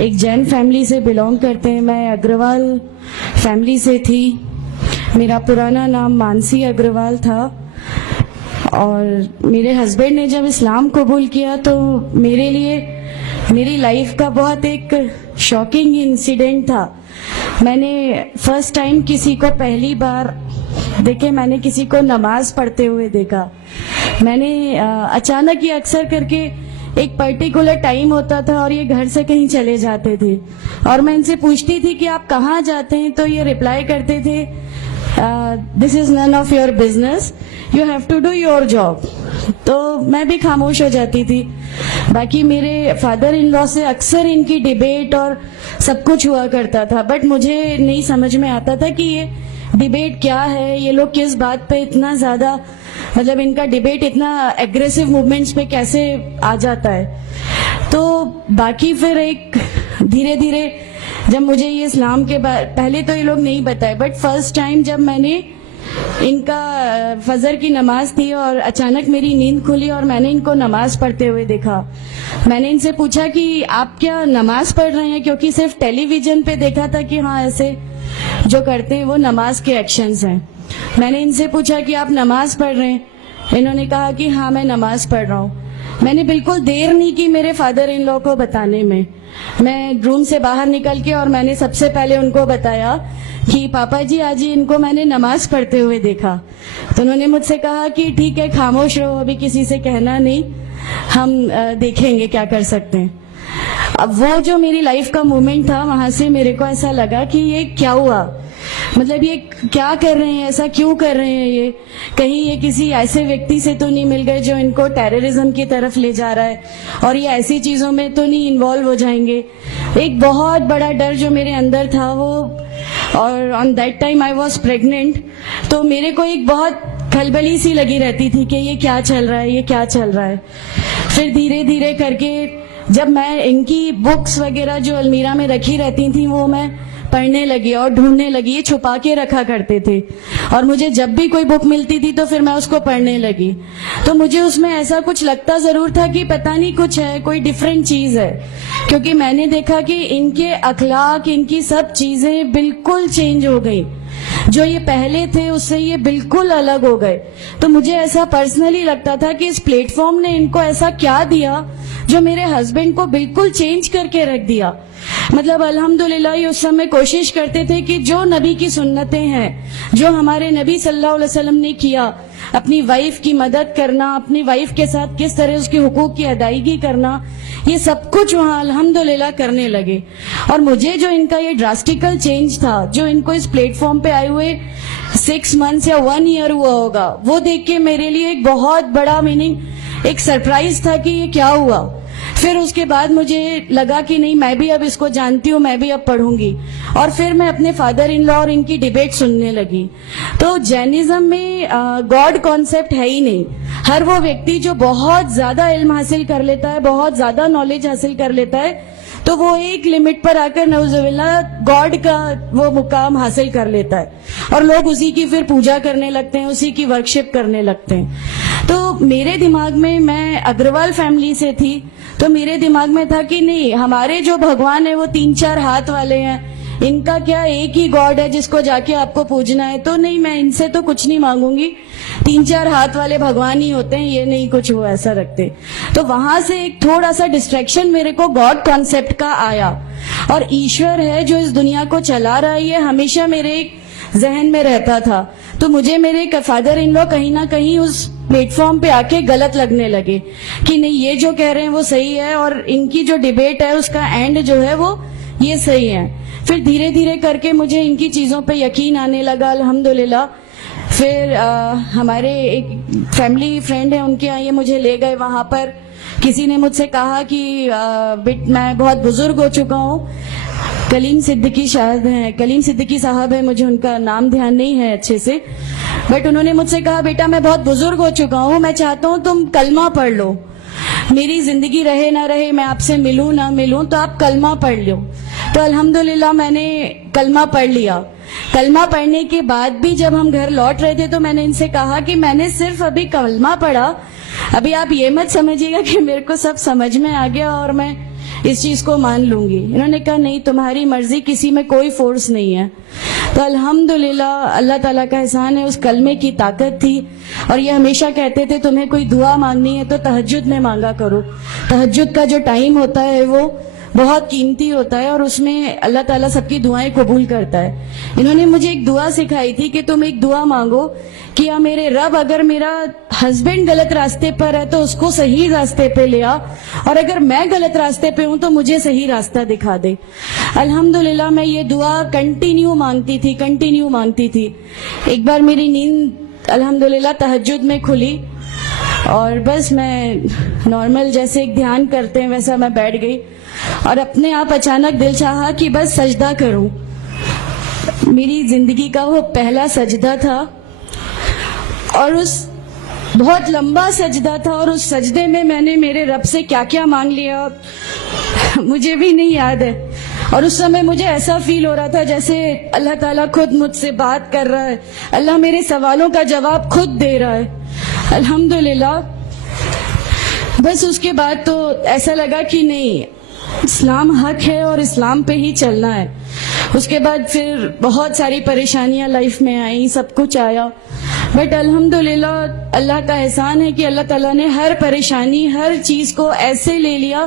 ایک جین فیملی سے بلانگ کرتے ہیں. میں اگروال فیملی سے تھی. میرا پرانا نام مانسی اگروال تھا, اور میرے ہسبینڈ نے جب اسلام قبول کیا تو میرے لیے میری لائف کا بہت ایک شاکنگ انسیڈنٹ تھا. میں نے فرسٹ ٹائم کسی کو پہلی بار دیکھے, میں نے کسی کو نماز پڑھتے ہوئے دیکھا. میں نے اچانک یہ اکثر کر کے ایک پرٹیکولر ٹائم ہوتا تھا اور یہ گھر سے کہیں چلے جاتے تھے, اور میں ان سے پوچھتی تھی کہ آپ کہاں جاتے ہیں, تو یہ ریپلائی کرتے تھے this is none of your business, you have to do your job. تو میں بھی خاموش ہو جاتی تھی. باقی میرے فادر ان لا سے اکثر ان کی ڈیبیٹ اور سب کچھ ہوا کرتا تھا, بٹ مجھے نہیں سمجھ میں آتا تھا کہ یہ ڈیبیٹ کیا ہے, یہ لوگ کس بات پہ اتنا زیادہ, مطلب ان کا ڈیبیٹ اتنا ایگریسو موومنٹس پہ کیسے آ جاتا ہے. تو باقی پھر ایک دھیرے دھیرے جب مجھے یہ اسلام کے پہلے تو یہ لوگ نہیں بتائے, بٹ فرسٹ ٹائم جب میں نے ان کا فجر کی نماز تھی اور اچانک میری نیند کھلی اور میں نے ان کو نماز پڑھتے ہوئے دیکھا. میں نے ان سے پوچھا کہ آپ کیا نماز پڑھ رہے ہیں, کیونکہ صرف ٹیلی ویژن پہ دیکھا تھا کہ ہاں ایسے جو کرتے ہیں وہ نماز کے ایکشنز ہیں. میں نے ان سے پوچھا کہ آپ نماز پڑھ رہے ہیں, انہوں نے کہا کہ ہاں میں نماز پڑھ رہا ہوں. میں نے بالکل دیر نہیں کی میرے فادر ان لا کو بتانے میں. میں روم سے باہر نکل کے اور میں نے سب سے پہلے ان کو بتایا کہ پاپا جی آج ان کو میں نے نماز پڑھتے ہوئے دیکھا. تو انہوں نے مجھ سے کہا کہ ٹھیک ہے خاموش رہو, ابھی کسی سے کہنا نہیں, ہم دیکھیں گے کیا کر سکتے ہیں. اب وہ جو میری لائف کا مومنٹ تھا, وہاں سے میرے کو ایسا لگا کہ یہ کیا ہوا, مطلب یہ کیا کر رہے ہیں, ایسا کیوں کر رہے ہیں, یہ کہیں یہ کسی ایسے ویکتی سے تو نہیں مل گئے جو ان کو ٹیررزم کی طرف لے جا رہا ہے, اور یہ ایسی چیزوں میں تو نہیں انوالو ہو جائیں گے. ایک بہت بڑا ڈر جو میرے اندر تھا وہ, اور on that time I was pregnant, تو میرے کو ایک بہت کھلبلی سی لگی رہتی تھی کہ یہ کیا چل رہا ہے, یہ کیا چل رہا ہے. پھر دھیرے دھیرے کر کے جب میں ان کی بکس وغیرہ جو المیرا میں رکھی رہتی تھیں وہ میں پڑھنے لگی اور ڈھونڈنے لگی. یہ چھپا کے رکھا کرتے تھے, اور مجھے جب بھی کوئی بک ملتی تھی تو پھر میں اس کو پڑھنے لگی. تو مجھے اس میں ایسا کچھ لگتا ضرور تھا کہ پتہ نہیں کچھ ہے, کوئی ڈفرینٹ چیز ہے, کیونکہ میں نے دیکھا کہ ان کے اخلاق, ان کی سب چیزیں بالکل چینج ہو گئی. جو یہ پہلے تھے اس سے یہ بالکل الگ ہو گئے. تو مجھے ایسا پرسنلی لگتا تھا کہ اس پلیٹ فارم نے ان کو ایسا کیا دیا جو میرے ہسبینڈ کو بالکل چینج کر کے رکھ دیا. مطلب الحمدللہ یہ اس سمے کوشش کرتے تھے کہ جو نبی کی سنتیں ہیں, جو ہمارے نبی صلی اللہ علیہ وسلم نے کیا, اپنی وائف کی مدد کرنا, اپنی وائف کے ساتھ کس طرح اس کے حقوق کی ادائیگی کرنا, یہ سب کچھ وہاں الحمدللہ کرنے لگے. اور مجھے جو ان کا یہ ڈراسٹیکل چینج تھا, جو ان کو اس پلیٹ فارم پہ آئے ہوئے 6 months یا 1 year ہوا ہوگا, وہ دیکھ کے میرے لیے ایک بہت بڑا ایک سرپرائز تھا کہ یہ کیا ہوا. پھر اس کے بعد مجھے لگا کہ نہیں, میں بھی اب اس کو جانتی ہوں, میں بھی اب پڑھوں گی. اور پھر میں اپنے فادر ان لا اور ان کی ڈیبیٹ سننے لگی. تو جینزم میں گاڈ کانسیپٹ ہے ہی نہیں. ہر وہ ویکتی جو بہت زیادہ علم حاصل کر لیتا ہے, بہت زیادہ نالج حاصل کر لیتا ہے, تو وہ ایک لمٹ پر آ کر نعوذ باللہ گاڈ کا وہ مقام حاصل کر لیتا ہے, اور لوگ اسی کی پھر پوجا کرنے لگتے ہیں, اسی کی ورشپ کرنے لگتے ہیں. تو میرے دماغ میں اگروال فیملی سے تھی, تو میرے دماغ میں تھا کہ نہیں, ہمارے جو بھگوان ہیں وہ 3-4 ہاتھ والے ہیں, ان کا کیا ایک ہی گاڈ ہے جس کو جا کے آپ کو پوجنا ہے. تو نہیں, میں ان سے تو کچھ نہیں مانگوں گی, 3-4 ہاتھ والے بھگوان ہی ہوتے ہیں, یہ نہیں کچھ وہ ایسا رکھتے. تو وہاں سے ایک تھوڑا سا ڈسٹریکشن میرے کو گاڈ کانسیپٹ کا آیا, اور ایشور ہے جو اس دنیا کو چلا رہا ہے, یہ ہمیشہ میرے ایک ذہن میں رہتا تھا. تو مجھے میرے فادر ان لا کہیں نہ کہیں اس پلیٹ فارم پہ آ کے غلط لگنے لگے کہ نہیں, یہ جو کہہ رہے ہیں وہ صحیح ہے, اور ان کی جو ڈیبیٹ ہے اس کا اینڈ جو ہے وہ یہ صحیح ہے. پھر دھیرے دھیرے کر کے مجھے ان کی چیزوں پہ یقین آنے لگا الحمدللہ. پھر ہمارے ایک فیملی فرینڈ ہیں, ان کے یہاں یہ مجھے لے گئے. وہاں پر کسی نے مجھ سے کہا کہ میں بہت بزرگ ہو چکا ہوں, کلیم صدیقی صاحب ہے, مجھے ان کا نام دھیان نہیں ہے اچھے سے, بٹ انہوں نے مجھ سے کہا بیٹا میں بہت بزرگ ہو چکا ہوں, میں چاہتا ہوں تم کلمہ پڑھ لو, میری زندگی رہے نہ رہے, میں آپ سے ملوں نہ ملوں, تو آپ کلمہ پڑھ لو. تو الحمدللہ میں نے کلمہ پڑھ لیا. کلمہ پڑھنے کے بعد بھی جب ہم گھر لوٹ رہے تھے تو میں نے ان سے کہا کہ میں نے صرف ابھی کلمہ پڑھا, ابھی آپ یہ مت سمجھیے گا کہ میرے کو سب سمجھ میں آ گیا اور میں اس چیز کو مان لوں گی. انہوں نے کہا نہیں, تمہاری مرضی, کسی میں کوئی فورس نہیں ہے. تو الحمدللہ اللہ تعالیٰ کا احسان ہے, اس کلمے کی طاقت تھی. اور یہ ہمیشہ کہتے تھے تمہیں کوئی دعا مانگنی ہے تو تہجد میں مانگا کرو. تہجد کا جو ٹائم ہوتا ہے وہ بہت قیمتی ہوتا ہے اور اس میں اللہ تعالیٰ سب کی دعائیں قبول کرتا ہے. انہوں نے مجھے ایک دعا سکھائی تھی کہ تم ایک دعا مانگو کہ یا میرے رب, اگر میرا ہسبینڈ غلط راستے پر ہے تو اس کو صحیح راستے پہ لے آ, اور اگر میں غلط راستے پہ ہوں تو مجھے صحیح راستہ دکھا دے. الحمدللہ میں یہ دعا کنٹینیو مانگتی تھی. ایک بار میری نیند الحمدللہ تہجد میں کھلی اور بس میں نارمل جیسے ایک دھیان کرتے ہیں ویسا میں بیٹھ گئی اور اپنے آپ اچانک دل چاہا کہ بس سجدہ کروں. میری زندگی کا وہ پہلا سجدہ تھا اور اس بہت لمبا سجدہ تھا, اور اس سجدے میں میں نے میرے رب سے کیا کیا مانگ لیا مجھے بھی نہیں یاد ہے. اور اس سمے مجھے ایسا فیل ہو رہا تھا جیسے اللہ تعالیٰ خود مجھ سے بات کر رہا ہے, اللہ میرے سوالوں کا جواب خود دے رہا ہے. الحمدللہ بس اس کے بعد تو ایسا لگا کہ نہیں, اسلام حق ہے اور اسلام پہ ہی چلنا ہے. اس کے بعد پھر بہت ساری پریشانیاں لائف میں آئیں, سب کچھ آیا, بٹ الحمدللہ اللہ کا احسان ہے کہ اللہ تعالیٰ نے ہر پریشانی, ہر چیز کو ایسے لے لیا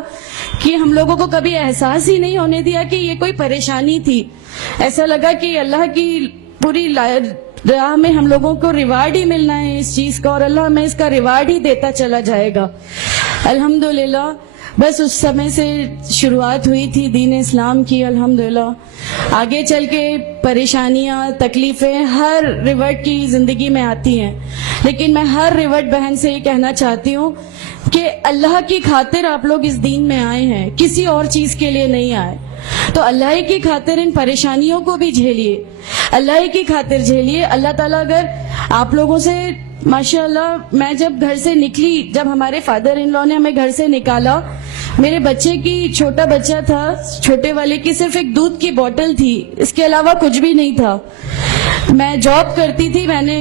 کہ ہم لوگوں کو کبھی احساس ہی نہیں ہونے دیا کہ یہ کوئی پریشانی تھی. ایسا لگا کہ اللہ کی پوری راہ میں ہم لوگوں کو ریوارڈ ہی ملنا ہے اس چیز کا, اور اللہ ہمیں اس کا ریوارڈ ہی دیتا چلا جائے گا. الحمدللہ بس اس سمے سے شروعات ہوئی تھی دین اسلام کی. الحمدللہ آگے چل کے پریشانیاں, تکلیفیں ہر ریورٹ کی زندگی میں آتی ہیں, لیکن میں ہر ریورٹ بہن سے یہ کہنا چاہتی ہوں کہ اللہ کی خاطر آپ لوگ اس دین میں آئے ہیں, کسی اور چیز کے لیے نہیں آئے. تو اللہ کی خاطر ان پریشانیوں کو بھی جھیلیے, اللہ کی خاطر جھیلیے. اللہ تعالیٰ اگر آپ لوگوں سے, ماشاءاللہ میں جب گھر سے نکلی, جب ہمارے فادر ان لا نے ہمیں گھر سے نکالا, میرے بچے کی, چھوٹا بچہ تھا, چھوٹے والے کی صرف ایک دودھ کی بوتل تھی, اس کے علاوہ کچھ بھی نہیں تھا. میں جاب کرتی تھی, میں نے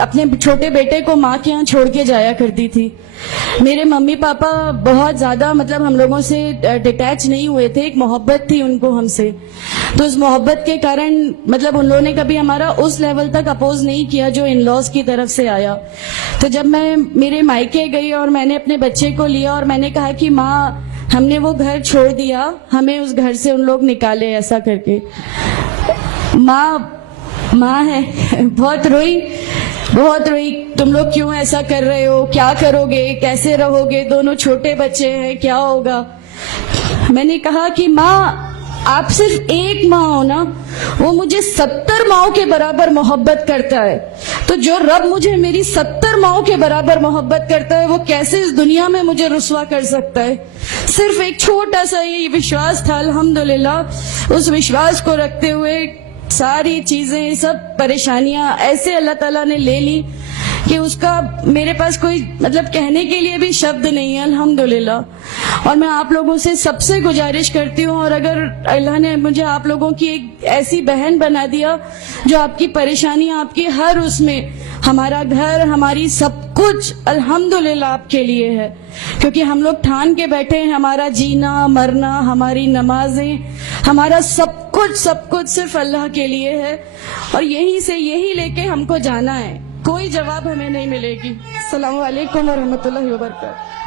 اپنے چھوٹے بیٹے کو ماں کے یہاں چھوڑ کے جایا کرتی تھی. میرے ممی پاپا بہت زیادہ مطلب ہم لوگوں سے ڈیٹیچ نہیں ہوئے تھے, ایک محبت تھی ان کو ہم سے, تو اس محبت کے کارن مطلب ان لوگوں نے کبھی ہمارا اس لیول تک اپوز نہیں کیا جو ان لاز کی طرف سے آیا. تو جب میں میرے مائکے گئی اور میں نے اپنے بچے کو لیا اور میں نے کہا کہ ماں ہم نے وہ گھر چھوڑ دیا, ہمیں اس گھر سے ان لوگ نکالے, ایسا کر کے ماں ہے, بہت روئی, تم لوگ کیوں ایسا کر رہے ہو, کیا کرو گے, کیسے رہو گے, دونوں چھوٹے بچے ہیں, کیا ہوگا. میں نے کہا کہ ماں آپ صرف ایک ماں ہو نا, وہ مجھے 70 ماؤں کے برابر محبت کرتا ہے, تو جو رب مجھے میری 70 ماؤں کے برابر محبت کرتا ہے وہ کیسے اس دنیا میں مجھے رسوا کر سکتا ہے. صرف ایک چھوٹا سا یہ وشواس تھا. الحمدللہ اس وشواس کو رکھتے ہوئے ساری چیزیں, سب پریشانیاں ایسے اللہ تعالیٰ نے لے لی کہ اس کا میرے پاس کوئی مطلب کہنے کے لیے بھی شبد نہیں ہے. الحمدللہ. اور میں آپ لوگوں سے سب سے گزارش کرتی ہوں, اور اگر اللہ نے مجھے آپ لوگوں کی ایک ایسی بہن بنا دیا جو آپ کی پریشانیاں, آپ کی ہر اس میں, ہمارا گھر, ہماری سب کچھ الحمدللہ آپ کے لیے ہے, کیونکہ ہم لوگ ٹھان کے بیٹھے ہیں ہمارا جینا مرنا, ہماری نمازیں, ہمارا سب کچھ صرف اللہ کے لیے ہے, اور یہی لے کے ہم کو جانا ہے. کوئی جواب ہمیں نہیں ملے گی. السلام علیکم ورحمۃ اللہ وبرکاتہ.